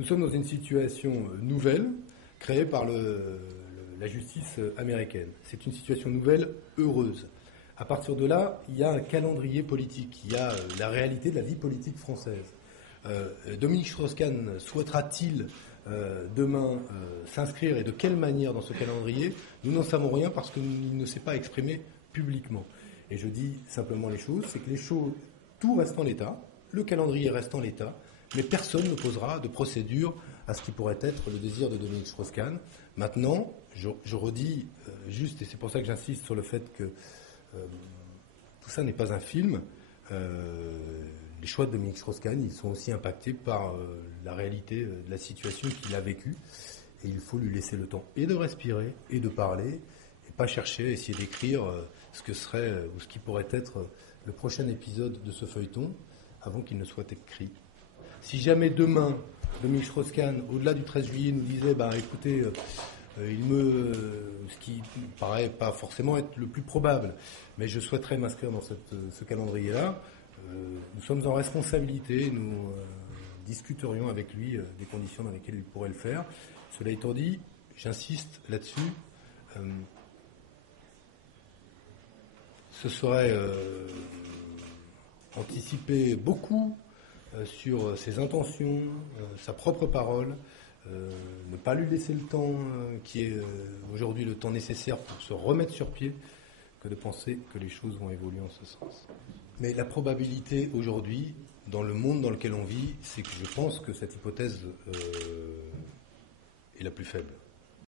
Nous sommes dans une situation nouvelle créée par la justice américaine. C'est une situation nouvelle heureuse. À partir de là, il y a un calendrier politique, il y a la réalité de la vie politique française. Dominique Strauss-Kahn souhaitera-t-il demain s'inscrire et de quelle manière dans ce calendrier? Nous n'en savons rien parce qu'il ne s'est pas exprimé publiquement. Et je dis simplement les choses, c'est que tout reste en l'état, le calendrier reste en l'état, mais personne ne posera de procédure à ce qui pourrait être le désir de Dominique Strauss-Kahn. Maintenant, je redis juste, et c'est pour ça que j'insiste sur le fait que tout ça n'est pas un film, les choix de Dominique Strauss-Kahn, ils sont aussi impactés par la réalité de la situation qu'il a vécue. Et il faut lui laisser le temps et de respirer et de parler, et pas chercher à essayer d'écrire ce que serait ou ce qui pourrait être le prochain épisode de ce feuilleton avant qu'il ne soit écrit. Si jamais demain, Dominique Strauss-Kahn, au-delà du 13 juillet, nous disait écoutez, ce qui ne paraît pas forcément être le plus probable, mais je souhaiterais m'inscrire dans ce calendrier-là, nous sommes en responsabilité, nous discuterions avec lui des conditions dans lesquelles il pourrait le faire. Cela étant dit, j'insiste là-dessus, ce serait anticiper beaucoup sur ses intentions, sa propre parole, ne pas lui laisser le temps qui est aujourd'hui le temps nécessaire pour se remettre sur pied, que de penser que les choses vont évoluer en ce sens. Mais la probabilité aujourd'hui, dans le monde dans lequel on vit, c'est que je pense que cette hypothèse est la plus faible.